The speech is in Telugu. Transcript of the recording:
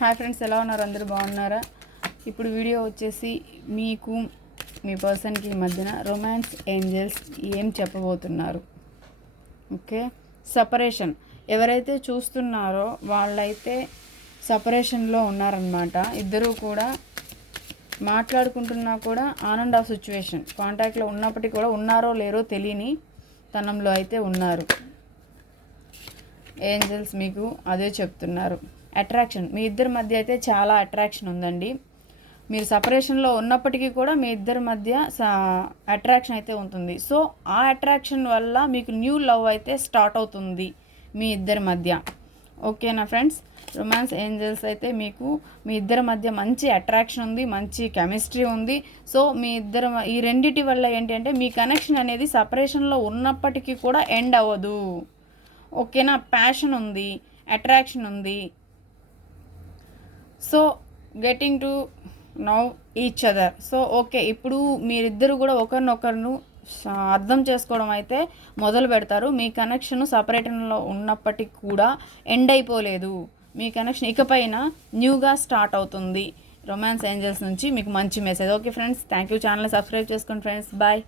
హాయ్ ఫ్రెండ్స్, ఎలా ఉన్నారు? అందరూ బాగున్నారా? ఇప్పుడు వీడియో వచ్చేసి మీకు మీ పర్సన్కి మధ్యన రొమాన్స్ ఏంజల్స్ ఏం చెప్పబోతున్నారు. ఓకే, సపరేషన్ ఎవరైతే చూస్తున్నారో వాళ్ళైతే సపరేషన్లో ఉన్నారనమాట. ఇద్దరూ కూడా మాట్లాడుకుంటున్నా కూడా ఆన్ అండ్ ఆఫ్ సిచ్యువేషన్, కాంటాక్ట్లో ఉన్నప్పటికీ కూడా ఉన్నారో లేరో తెలియని తనంలో అయితే ఉన్నారు. ఏంజల్స్ మీకు అదే చెప్తున్నారు. అట్రాక్షన్ మీ ఇద్దరి మధ్య అయితే చాలా అట్రాక్షన్ ఉందండి. మీరు సపరేషన్లో ఉన్నప్పటికీ కూడా మీ ఇద్దరి మధ్య అట్రాక్షన్ అయితే ఉంటుంది. సో ఆ అట్రాక్షన్ వల్ల మీకు న్యూ లవ్ అయితే స్టార్ట్ అవుతుంది మీ ఇద్దరి మధ్య. ఓకేనా ఫ్రెండ్స్? రొమాన్స్ ఏంజల్స్ అయితే మీకు మీ ఇద్దరి మధ్య మంచి అట్రాక్షన్ ఉంది, మంచి కెమిస్ట్రీ ఉంది. సో మీ ఇద్దరు ఈ రెండిటి వల్ల ఏంటి అంటే మీ కనెక్షన్ అనేది సపరేషన్లో ఉన్నప్పటికీ కూడా ఎండ్ అవ్వదు. ఓకేనా? ప్యాషన్ ఉంది, అట్రాక్షన్ ఉంది. So getting to now each other. So okay, ఇప్పుడు మీరిద్దరు కూడా ఒకరినొకరును అర్థం చేసుకోవడం అయితే మొదలు పెడతారు. మీ కనెక్షన్ సపరేషన్లో ఉన్నప్పటికీ కూడా ఎండ్ అయిపోలేదు. మీ కనెక్షన్ ఇకపైన న్యూగా స్టార్ట్ అవుతుంది. రొమాన్స్ ఏంజల్స్ నుంచి మీకు మంచి message. Okay friends, thank you. Channel subscribe చేసుకోండి ఫ్రెండ్స్. బాయ్.